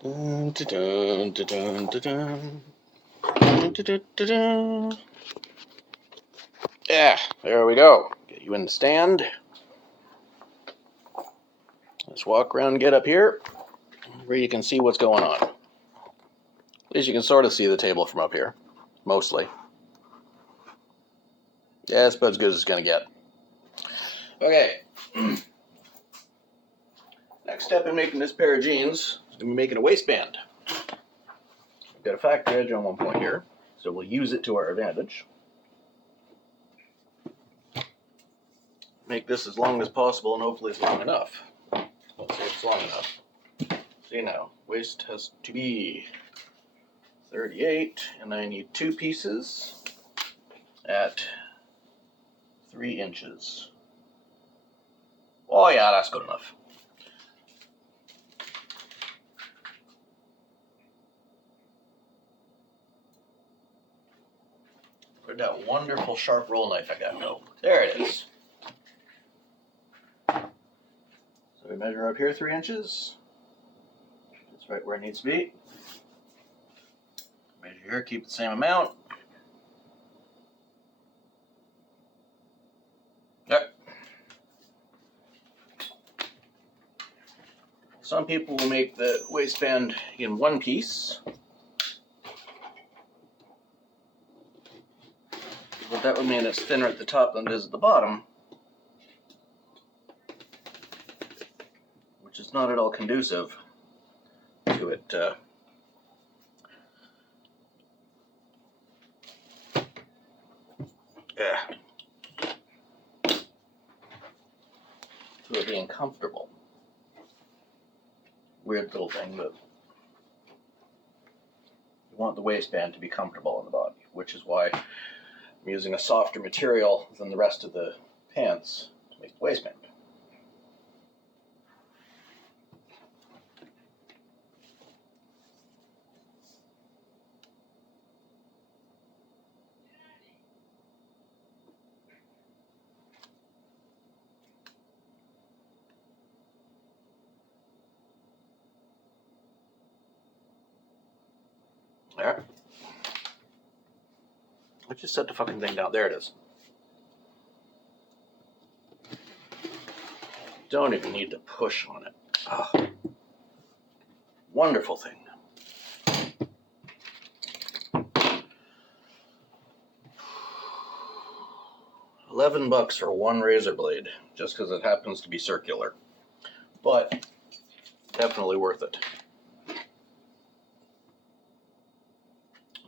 Dun, dun, dun, dun, dun, dun. Dun, dun, dun, dun. Yeah, there we go. Get you in the stand. Let's walk around and get up here where you can see what's going on. At least you can sort of see the table from up here, mostly. Yeah, that's about as good as it's going to get. Okay. Next step in making this pair of jeans is going to be making a waistband. We've got a factory edge on one point here, so we'll use it to our advantage. Make this as long as possible, and hopefully it's long enough. Let's see if it's long enough. See now, waist has to be 38, and I need 2 pieces at 3 inches. Oh yeah, that's good enough. Where'd that wonderful sharp roll knife I got go? There it is. So we measure up here 3 inches. That's right where it needs to be. Measure here, keep the same amount. Yep. Some people will make the waistband in one piece. But that would mean it's thinner at the top than it is at the bottom, which is not at all conducive to it to it being comfortable. Weird little thing, but you want the waistband to be comfortable on the body, which is why I'm using a softer material than the rest of the pants to make the waistband. There. Let's just set the fucking thing down. There it is. Don't even need to push on it. Oh, wonderful thing. $11 for one razor blade, just because it happens to be circular. But definitely worth it.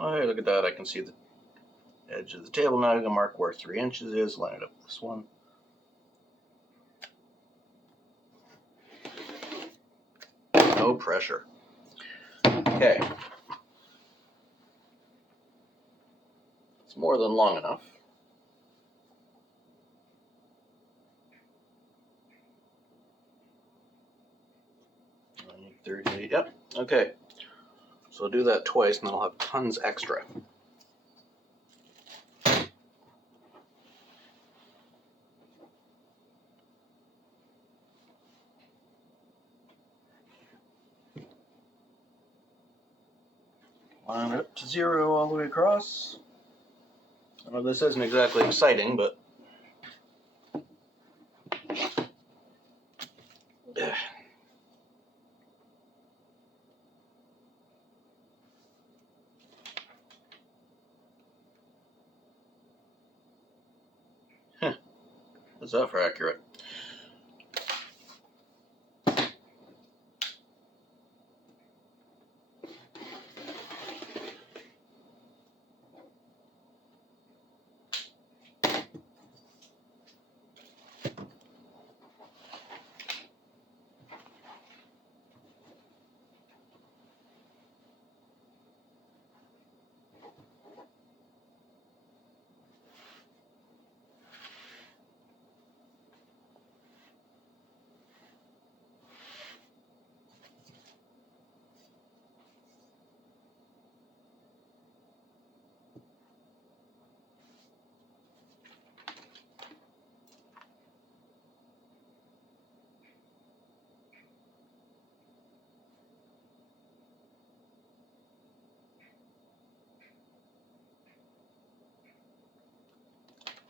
Oh, hey, look at that. I can see the edge of the table now. I can mark where 3 inches is, line it up with this one. No pressure. Okay. It's more than long enough. I need 38. Yep. Okay. So I'll do that twice, and then I'll have tons extra. Line it up to 0 all the way across. I know this isn't exactly exciting, but what's that for accurate?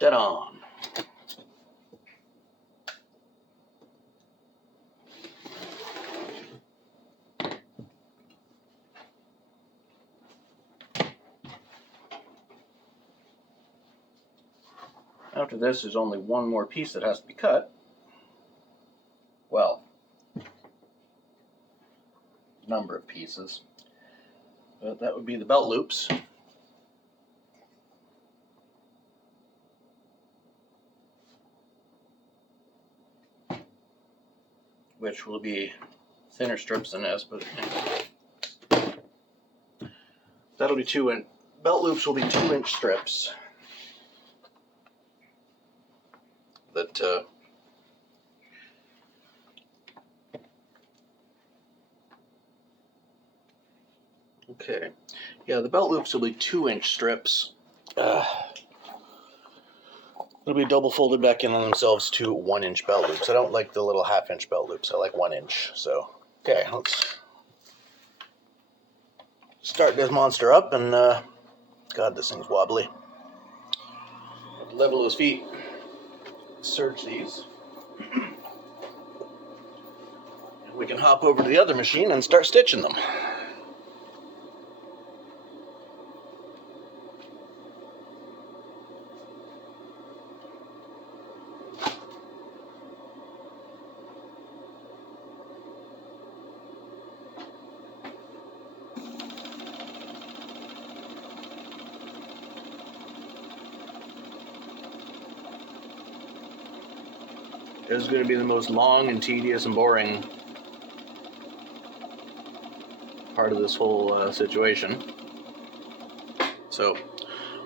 Dead on. After this, there's only one more piece that has to be cut. Well, number of pieces. But that would be the belt loops. Which will be thinner strips than this, but that'll be 2-inch. Belt loops will be 2-inch strips that okay. Yeah, the belt loops will be 2-inch strips. It'll be double folded back in on themselves to 1-inch belt loops. I don't like the little 1/2-inch belt loops. I like 1-inch. So, okay, let's start this monster up. And God, this thing's wobbly. Level his feet. Search these. And we can hop over to the other machine and start stitching them. This is going to be the most long and tedious and boring part of this whole situation. So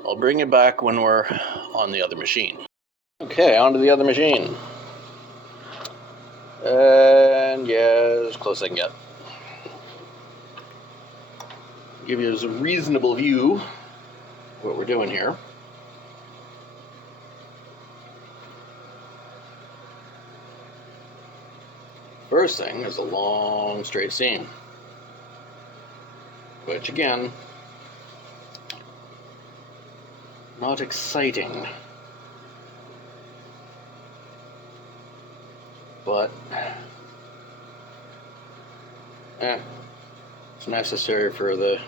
I'll bring it back when we're on the other machine. Okay, on to the other machine. And yeah, as close as I can get. Give you a reasonable view of what we're doing here. First thing is a long straight seam, which again, not exciting, but it's necessary for the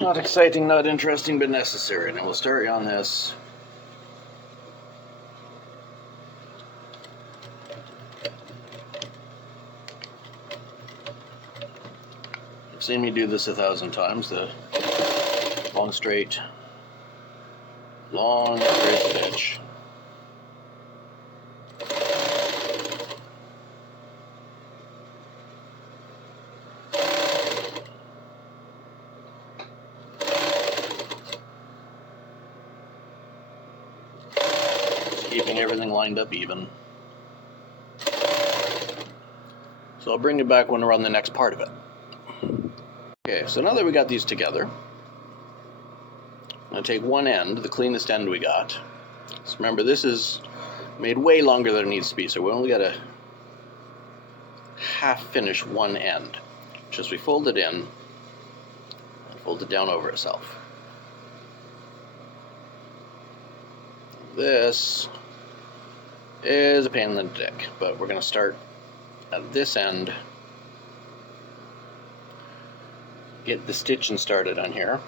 not exciting, not interesting, but necessary. And we'll start you on this. You've seen me do this 1,000 times. The long straight stitch. Just keeping everything lined up even. So I'll bring you back when we're on the next part of it. Okay, so now that we got these together, I'm going to take one end, the cleanest end we got. So remember, this is made way longer than it needs to be, so we only got to half finish one end. Just we fold it in and fold it down over itself. This is a pain in the dick, but we're going to start at this end. Get the stitching started on here.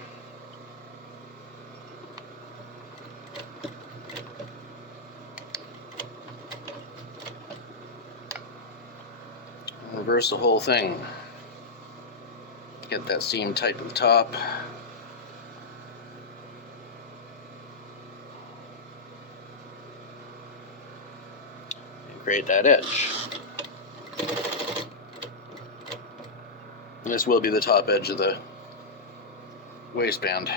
Reverse the whole thing. Get that seam tight to the top. And create that edge. And this will be the top edge of the waistband.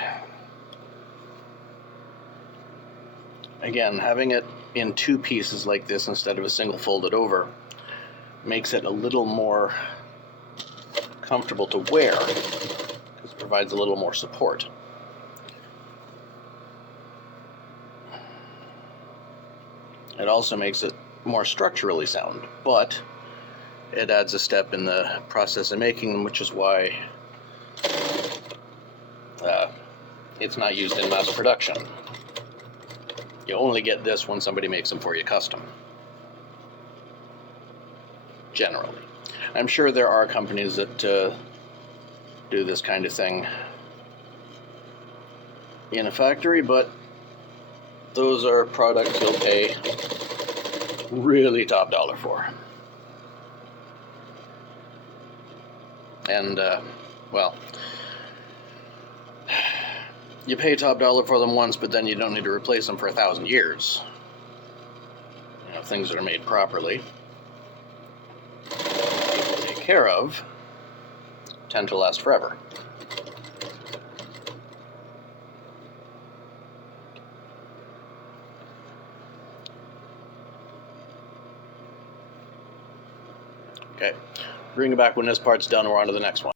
Again, having it in 2 pieces like this instead of a single folded over makes it a little more comfortable to wear because it provides a little more support. It also makes it more structurally sound, but it adds a step in the process of making them, which is why It's not used in mass production. You only get this when somebody makes them for you custom. Generally. I'm sure there are companies that do this kind of thing in a factory, but those are products you'll pay really top dollar for. And, well, you pay top dollar for them once, but then you don't need to replace them for 1,000 years. You know, things that are made properly, people take care of, tend to last forever. Okay, bring it back when this part's done, we're on to the next one.